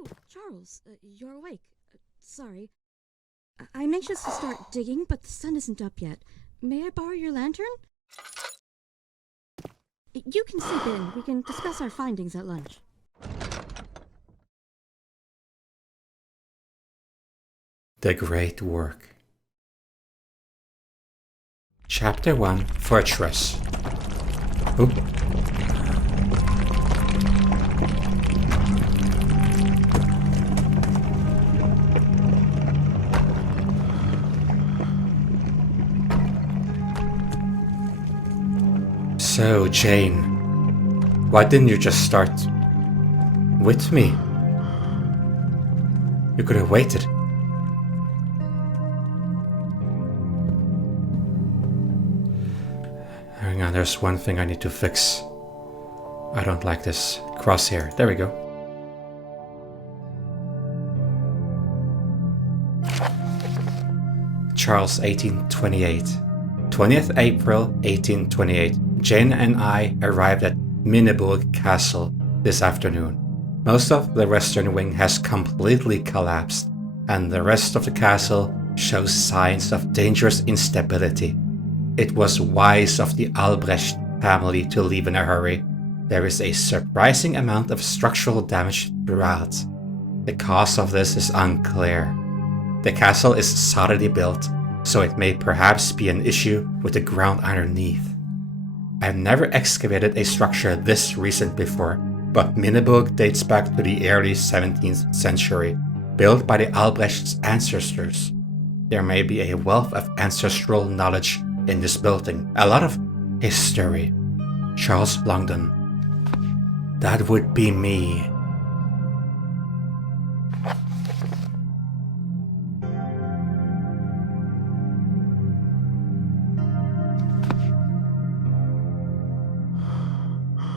Oh, Charles, you're awake. Sorry. I'm anxious to start digging, but the sun isn't up yet. May I borrow your lantern? You can sleep in. We can discuss our findings at lunch. The Great Work. Chapter 1, Fortress. Oop. So, Jane, why didn't you just start with me? You could have waited. Hang on, there's one thing I need to fix. I don't like this crosshair. There we go. Charles, 1828. 20th April, 1828. Jane and I arrived at Minneburg Castle this afternoon. Most of the western wing has completely collapsed, and the rest of the castle shows signs of dangerous instability. It was wise of the Albrecht family to leave in a hurry. There is a surprising amount of structural damage throughout. The cause of this is unclear. The castle is solidly built, so it may perhaps be an issue with the ground underneath. I've never excavated a structure this recent before, but Minneburg dates back to the early 17th century, built by the Albrecht's ancestors. There may be a wealth of ancestral knowledge in this building, a lot of history. Charles Longdon. That would be me.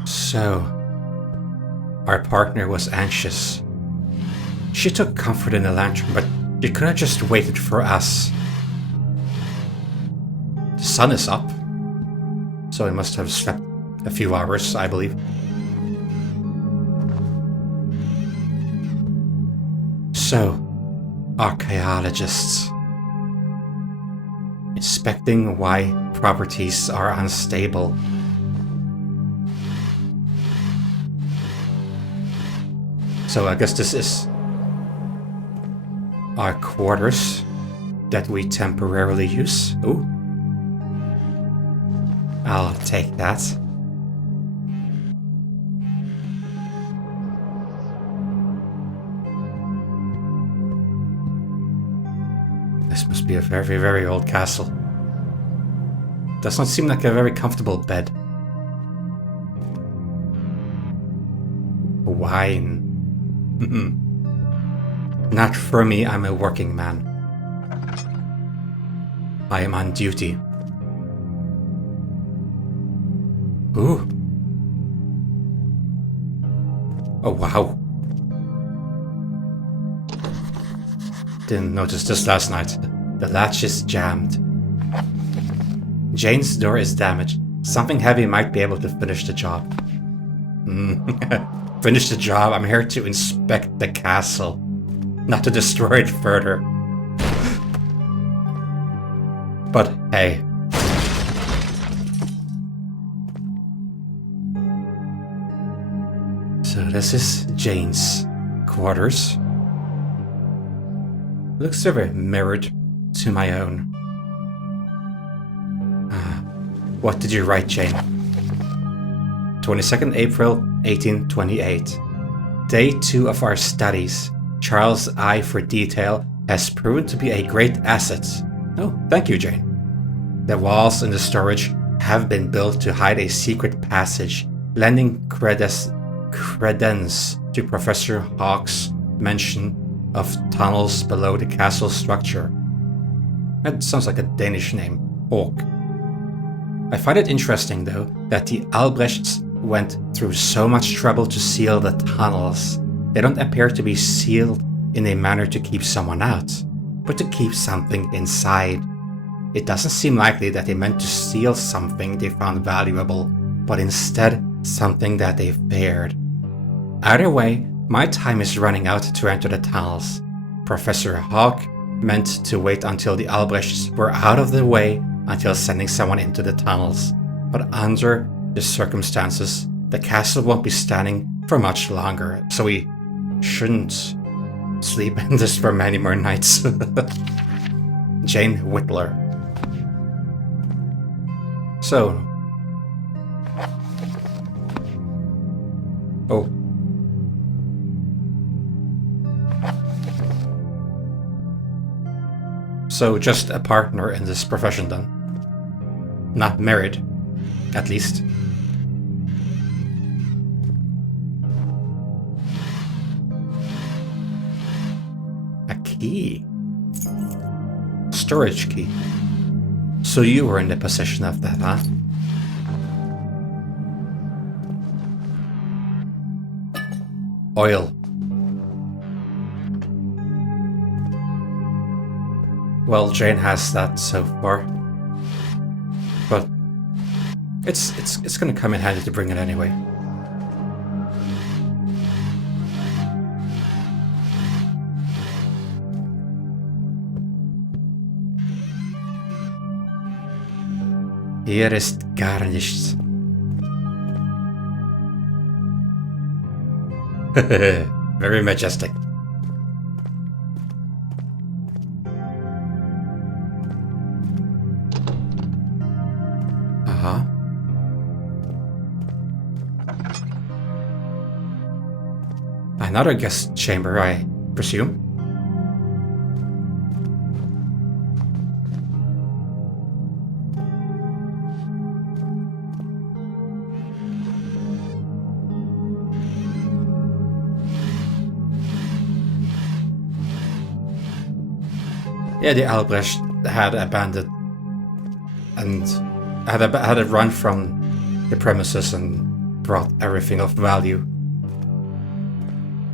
So, our partner was anxious. She took comfort in the lantern, but she could have just waited for us. The sun is up, so we must have slept a few hours, I believe. So, archaeologists. Inspecting why properties are unstable. So I guess this is our quarters that we temporarily use. Ooh. I'll take that. This must be a very, very old castle. Does not seem like a very comfortable bed. Wine. Not for me, I'm a working man. I am on duty. Ooh. Oh, wow. Didn't notice this last night. The latch is jammed. Jane's door is damaged. Something heavy might be able to finish the job. Finish the job. I'm here to inspect the castle, not to destroy it further. But hey. So this is Jane's quarters. Looks very mirrored to my own. What did you write, Jane? 22nd April, 1828. Day 2 of our studies. Charles' eye for detail has proven to be a great asset. Oh, thank you, Jane. The walls in the storage have been built to hide a secret passage, lending credence to Professor Hawke's mention of tunnels below the castle structure. That sounds like a Danish name, Hawke. I find it interesting, though, that the Albrechts went through so much trouble to seal the tunnels. They don't appear to be sealed in a manner to keep someone out, but to keep something inside. It doesn't seem likely that they meant to steal something they found valuable, but instead something that they feared. Either way, My time is running out to enter the tunnels. Professor Hawk meant to wait until the Albrechts were out of the way until sending someone into the tunnels. But under the circumstances, the castle won't be standing for much longer, so we shouldn't sleep in this for many more nights. Jane Whittler. So. Oh. So just a partner in this profession then. Not married, at least. A key. Storage key. So you were in the possession of that, huh? Oil. Well, Jane has that so far. But it's gonna come in handy to bring it anyway. Hier ist gar nichts. Very majestic. Uh-huh. Another guest chamber, I presume. Yeah, the Albrecht had abandoned and had run from the premises and brought everything of value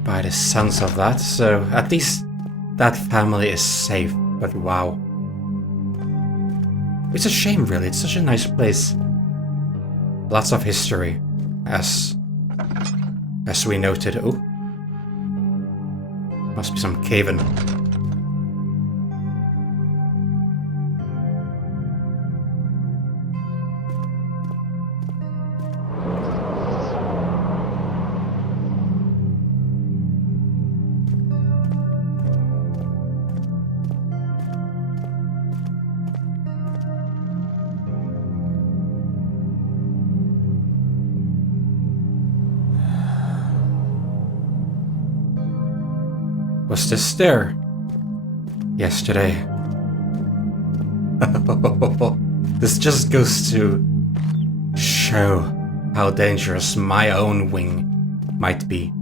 by the sounds of that, so at least that family is safe, but wow. It's a shame really, it's such a nice place. Lots of history, as we noted. Oh, must be some cave-in. Was this there yesterday? This just goes to show how dangerous my own wing might be.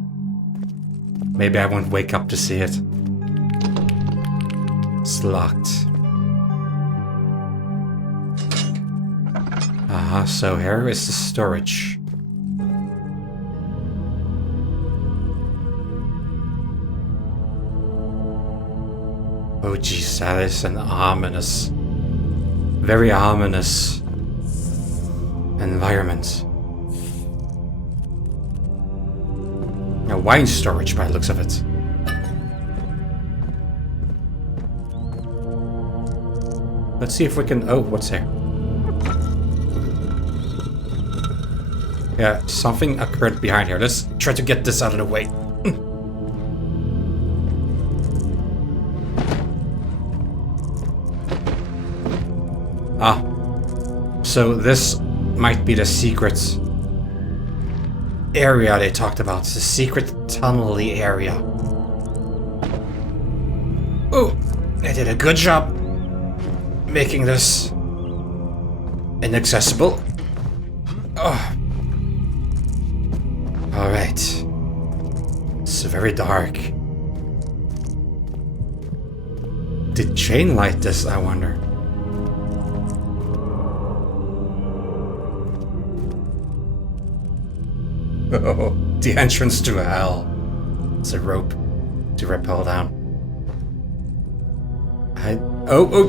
Maybe I won't wake up to see it. It's locked. So here is the storage. Oh geez, that is an ominous, very ominous environment. A wine storage by the looks of it. Let's see if we can... Oh, what's here? Yeah, something occurred behind here. Let's try to get this out of the way. So this might be the secret area they talked about. It's the secret tunnel-y area. Oh, they did a good job making this inaccessible. Oh. Alright. It's very dark. Did Jane light this, I wonder? Oh, the entrance to hell. It's a rope to rappel down. Oh!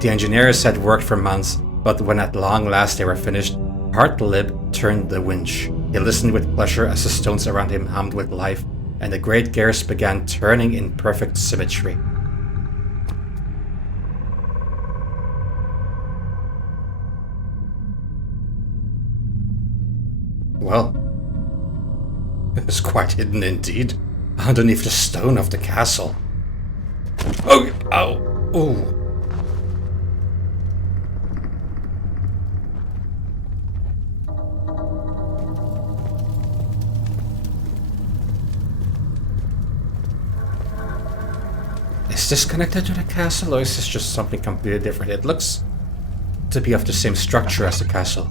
The engineers had worked for months, but when at long last they were finished, Hartlib turned the winch. He listened with pleasure as the stones around him hummed with life, and the great gears began turning in perfect symmetry. Well, it was quite hidden indeed, underneath the stone of the castle. Oh, ow, ooh. Is this connected to the castle, or is this just something completely different? It looks to be of the same structure as the castle.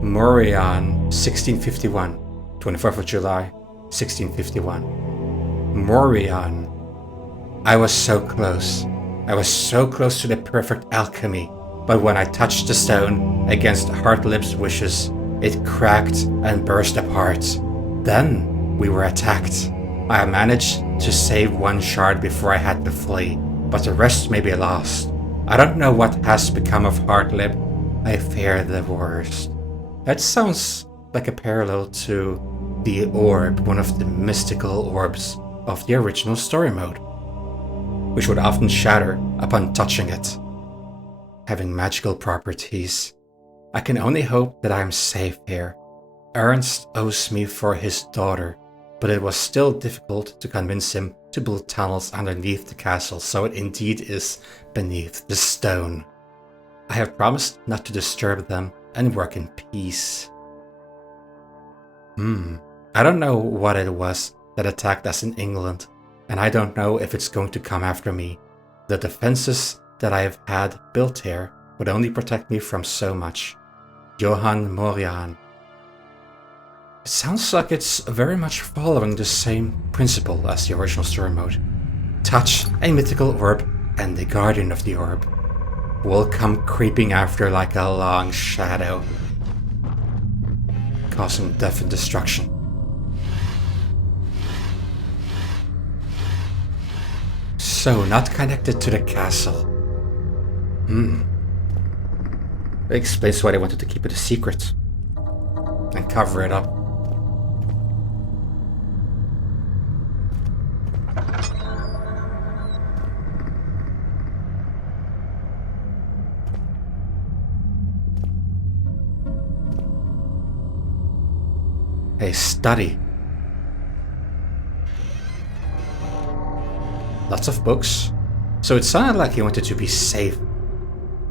Morian, 1651. 24th of July, 1651. Morian. I was so close. I was so close to the perfect alchemy, but when I touched the stone against Hartlib's wishes, it cracked and burst apart. Then we were attacked. I managed to save one shard before I had to flee, but the rest may be lost. I don't know what has become of Hartlib. I fear the worst. That sounds like a parallel to the orb, one of the mystical orbs of the original story mode, which would often shatter upon touching it, having magical properties. I can only hope that I am safe here. Ernst owes me for his daughter, but it was still difficult to convince him to build tunnels underneath the castle, so it indeed is beneath the stone. I have promised not to disturb them and work in peace. I don't know what it was that attacked us in England, and I don't know if it's going to come after me. The defenses that I have had built here would only protect me from so much. Johann Morian. It sounds like it's very much following the same principle as the original story mode. Touch a mythical orb, and the guardian of the orb will come creeping after like a long shadow, causing death and destruction. So, not connected to the castle. That explains why they wanted to keep it a secret and cover it up. A study. Lots of books. So it sounded like he wanted to be safe.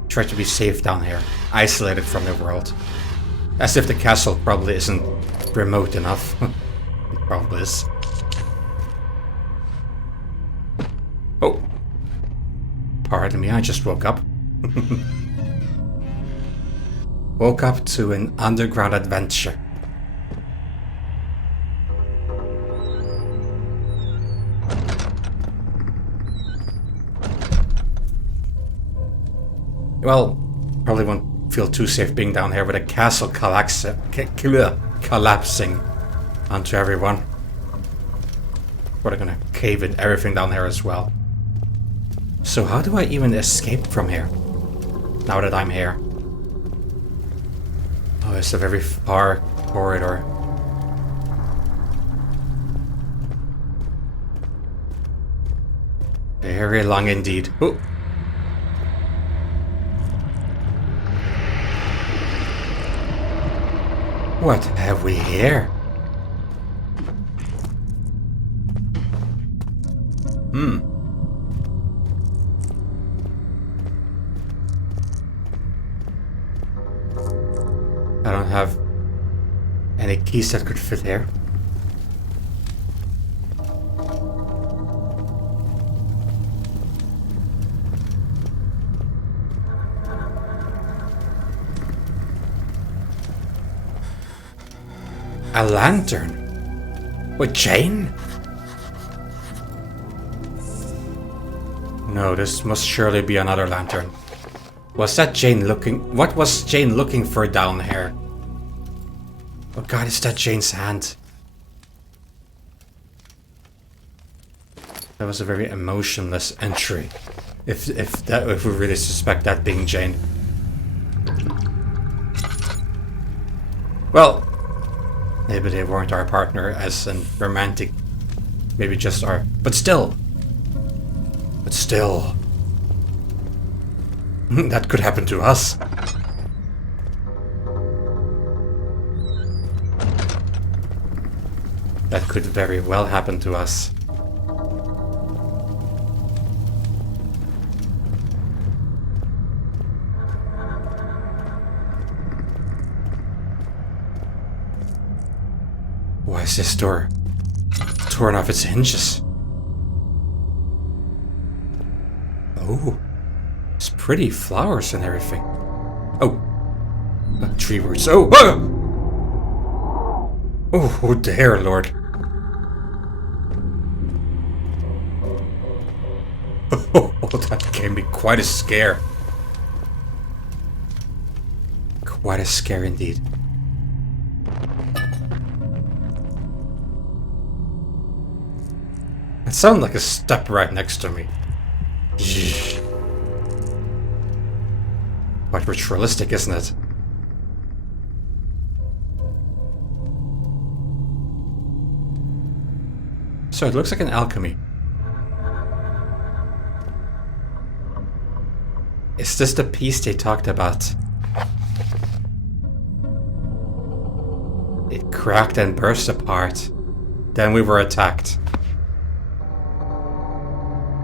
Tried to be safe down here, isolated from the world. As if the castle probably isn't remote enough. It probably is. Oh. Pardon me, I just woke up. Woke up to an underground adventure. Well, probably won't feel too safe being down here with a castle collapsing onto everyone. We're gonna cave in everything down here as well. So how do I even escape from here? Now that I'm here. Oh, it's a very far corridor. Very long indeed. Ooh. What have we here? I don't have any keys that could fit here. A lantern? With Jane? No, this must surely be another lantern. Was that Jane looking... What was Jane looking for down here? Oh god, is that Jane's hand? That was a very emotionless entry. If we really suspect that being Jane. Well, maybe they weren't our partner as in romantic. Maybe just our. But still. That could happen to us. That could very well happen to us. Why is this door torn off its hinges? Oh, it's pretty flowers and everything. Oh, tree roots. Oh, oh dear Lord. Oh, that gave me quite a scare. Quite a scare indeed. It sounded like a step right next to me. Quite ritualistic, isn't it? So it looks like an alchemy. Is this the piece they talked about? It cracked and burst apart. Then we were attacked.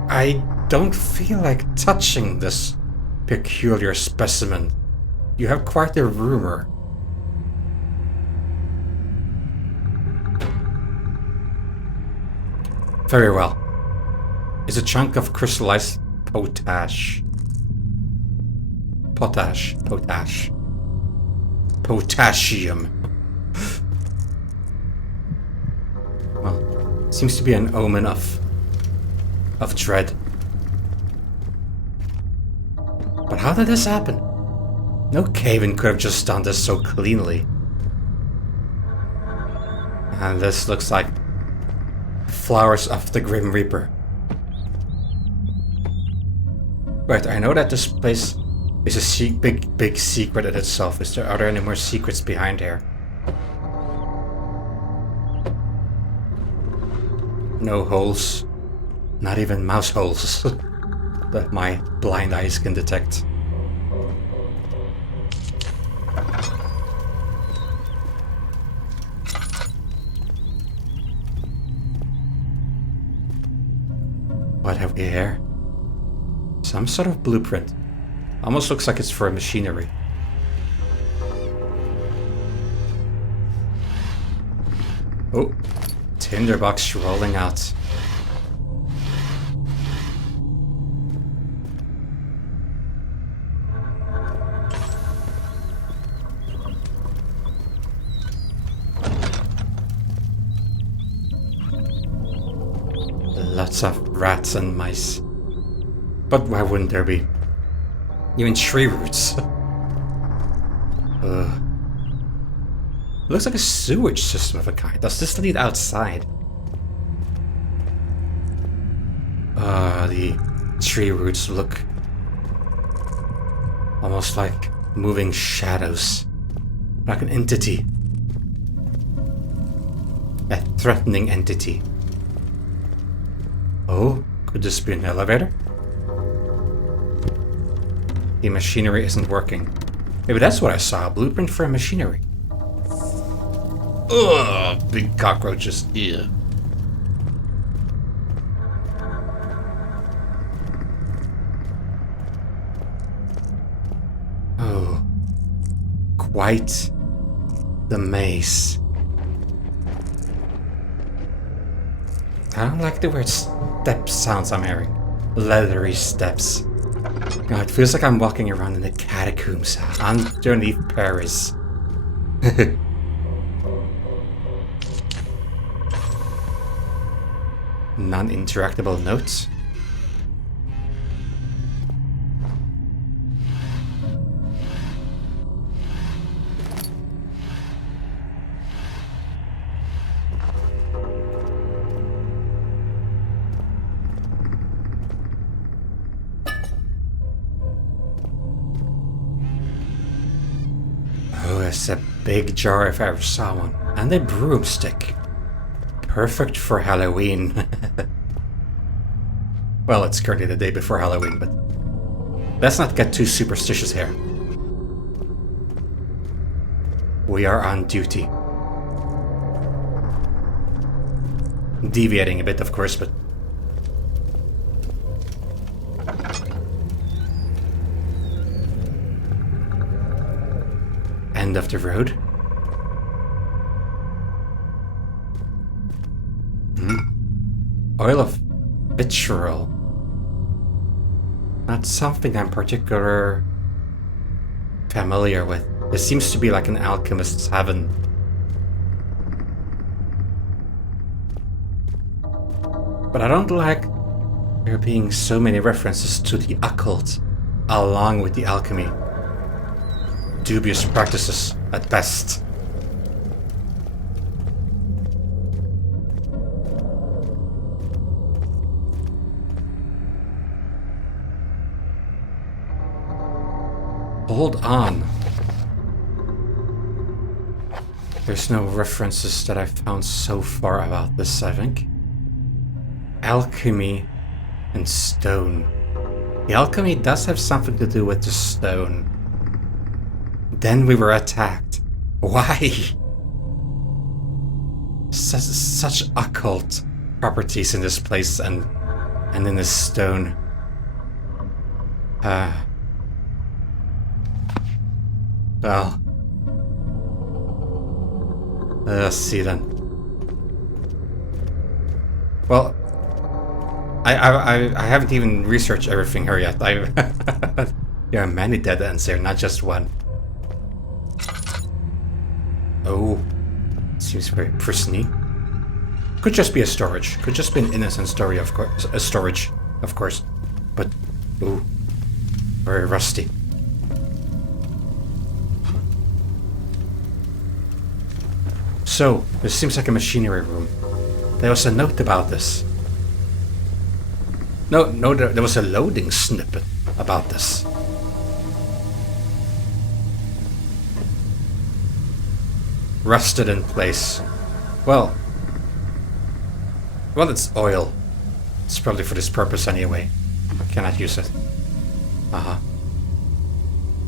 I don't feel like touching this peculiar specimen. You have quite a rumor. Very well. It's a chunk of crystallized potash. Potassium. Well, seems to be an omen of dread. But how did this happen? No cave-in could have just done this so cleanly. And this looks like flowers of the Grim Reaper. Right, I know that this place is a big secret in itself. Are there any more secrets behind here? No holes. Not even mouse holes that my blind eyes can detect. What have we here? Some sort of blueprint. Almost looks like it's for machinery. Oh, tinderbox rolling out. Lots of rats and mice. But why wouldn't there be? Even tree roots. Looks like a sewage system of a kind. Does this lead outside? The tree roots look almost like moving shadows. Like an entity. A threatening entity. Oh, could this be an elevator? The machinery isn't working. Maybe that's what I saw, a blueprint for a machinery. Ugh, big cockroaches. Yeah. Oh, quite the maze. I don't like the weird step sounds I'm hearing. Leathery steps. God, it feels like I'm walking around in the catacombs underneath Paris. Non-interactable notes. There's a big jar if I ever saw one. And a broomstick. Perfect for Halloween. Well, it's currently the day before Halloween, but let's not get too superstitious here. We are on duty. Deviating a bit, of course, but... End of the road. Oil of vitriol. Not something I'm particularly familiar with. This seems to be like an alchemist's heaven. But I don't like there being so many references to the occult along with the alchemy. Dubious practices at best. Hold on. There's no references that I've found so far about this, I think. Alchemy and stone. The alchemy does have something to do with the stone. Then we were attacked. Why? Such occult properties in this place and in this stone. Well, let's see then. Well, I haven't even researched everything here yet. There are many dead ends here, not just one. Oh, seems very pristine. Could just be a storage. Could just be an innocent story, of course. A storage, of course. But, ooh, very rusty. So, this seems like a machinery room. There was a note about this. No, there was a loading snippet about this. Rusted in place. Well, it's oil. It's probably for this purpose anyway. Cannot use it.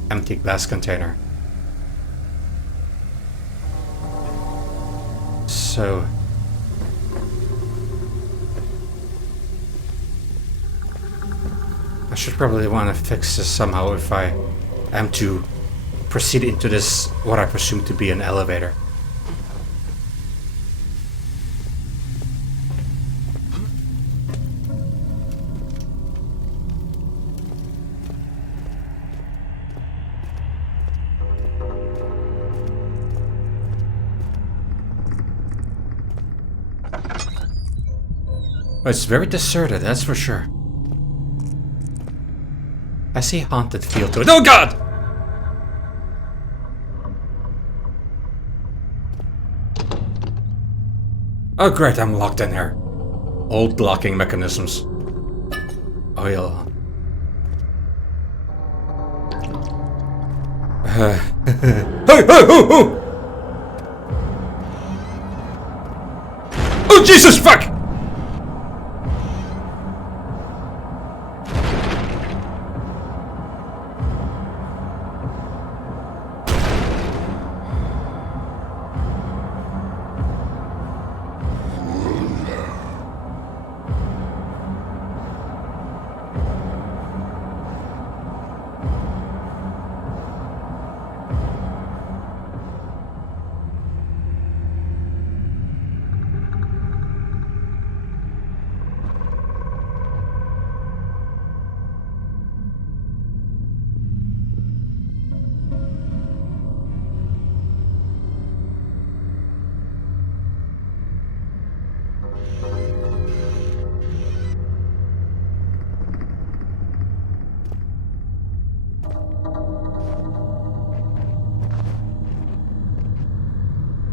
Empty glass container. So... I should probably want to fix this somehow if I am to proceed into this, what I presume to be an elevator. It's very deserted, that's for sure. I see haunted feel to it. Oh god! Oh great, I'm locked in here. Old locking mechanisms. Oil. Hey, hey, oh! Oh Jesus fuck!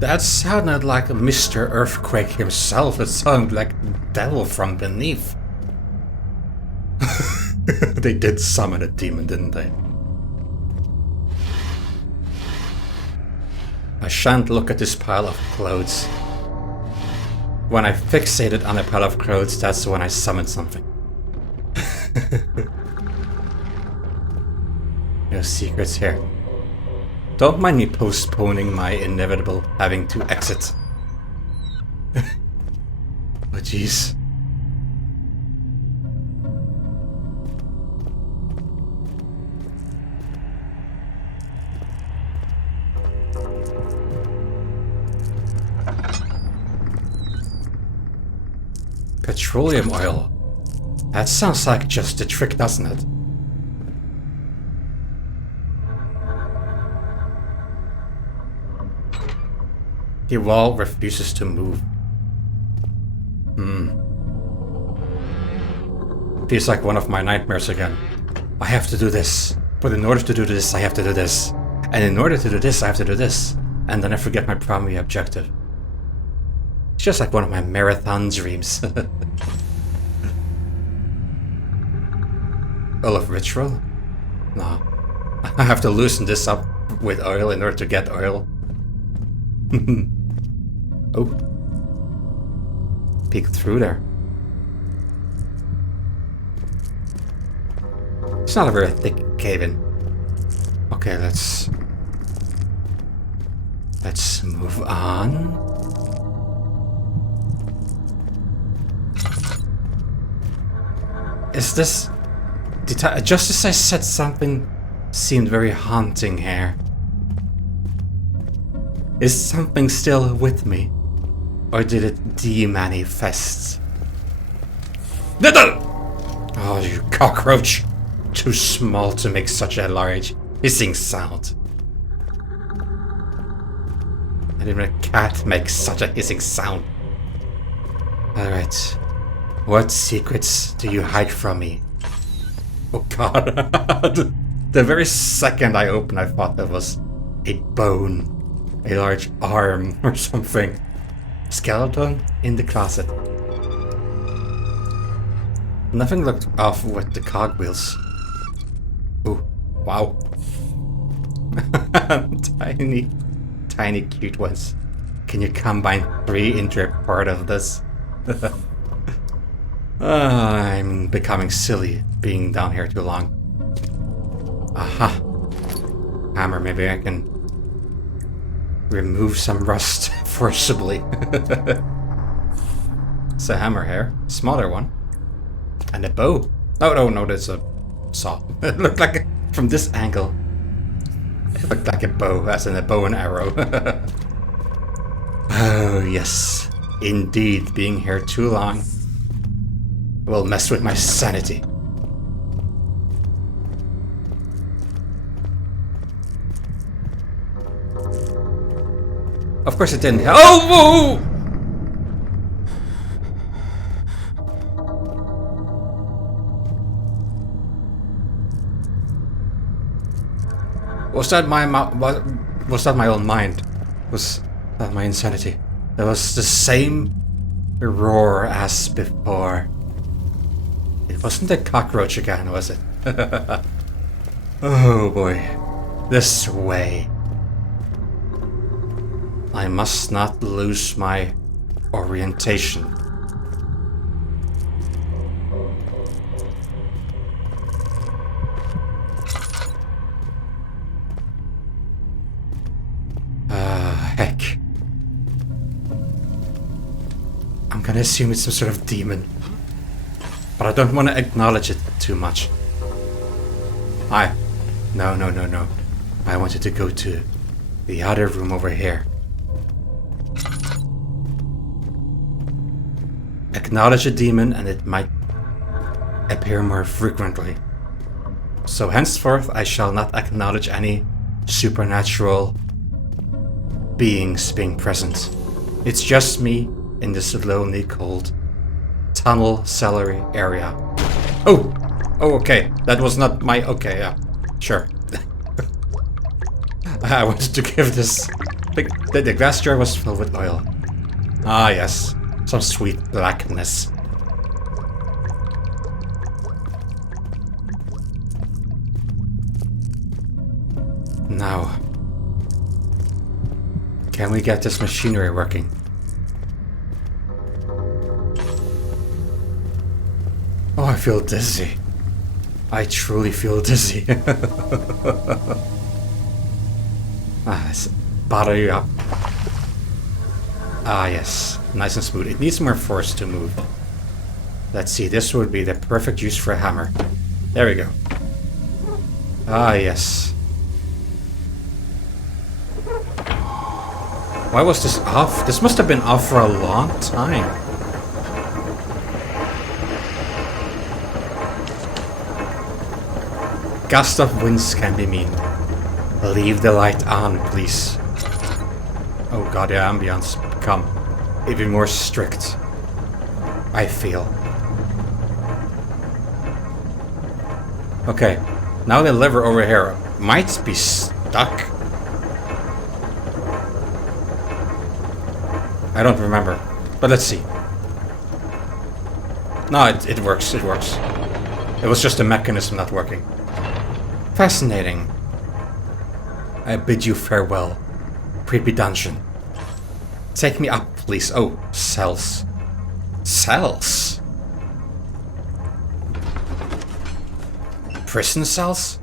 That sounded like Mr. Earthquake himself. It sounded like the devil from beneath. They did summon a demon, didn't they? I shan't look at this pile of clothes. When I fixated on a pile of clothes, that's when I summoned something. No secrets here. Don't mind me postponing my inevitable having to exit. Oh jeez. Petroleum oil. That sounds like just a trick, doesn't it? The wall refuses to move. Feels like one of my nightmares again. I have to do this. But in order to do this, I have to do this. And in order to do this, I have to do this. And then I forget my primary objective. It's just like one of my marathon dreams. Oil of ritual? No. I have to loosen this up with oil in order to get oil. Oh. Peek through there. It's not a very thick cave-in. Okay, let's move on. Is this... just as I said, something seemed very haunting here. Is something still with me? Or did it de-manifest? Oh, you cockroach! Too small to make such a large hissing sound. Not even a cat makes such a hissing sound. Alright. What secrets do you hide from me? Oh god. The very second I opened, I thought there was a bone, a large arm or something. Skeleton in the closet. Nothing looked off with the cogwheels. Oh, wow. Tiny cute ones. Can you combine 3 into a part of this? I'm becoming silly being down here too long. Aha. Hammer, maybe I can remove some rust forcibly. It's a hammer here. Smaller one. And a bow. Oh, no, that's a saw. It looked like, from this angle, it looked like a bow, as in a bow and arrow. Oh, yes. Indeed, being here too long will mess with my sanity. Of course it didn't help. Oh! Whoa! Was that my was that my own mind? Was that my insanity? There was the same roar as before. It wasn't a cockroach again, was it? Oh boy. This way. I must not lose my orientation. Heck. I'm gonna assume it's some sort of demon. But I don't want to acknowledge it too much. No. I wanted to go to the other room over here. Acknowledge a demon and it might appear more frequently. So henceforth I shall not acknowledge any supernatural beings being present. It's just me in this lonely, cold tunnel celery area. Oh, okay. That was not my... Okay, yeah. Sure. I wanted to give this... The glass jar was filled with oil. Ah, yes. Some sweet blackness. Now... Can we get this machinery working? Oh, I feel dizzy. I truly feel dizzy. Let's bottle you up. Ah, yes. Nice and smooth. It needs more force to move. Let's see. This would be the perfect use for a hammer. There we go. Ah, yes. Why was this off? This must have been off for a long time. Gust of winds can be mean. Leave the light on, please. Oh god, the ambience become even more strict. I feel. Okay, now the lever over here might be stuck. I don't remember, but let's see. No, it works, it works. It was just the mechanism not working. Fascinating. I bid you farewell, creepy dungeon. Take me up, please. Oh, cells. Cells? Prison cells?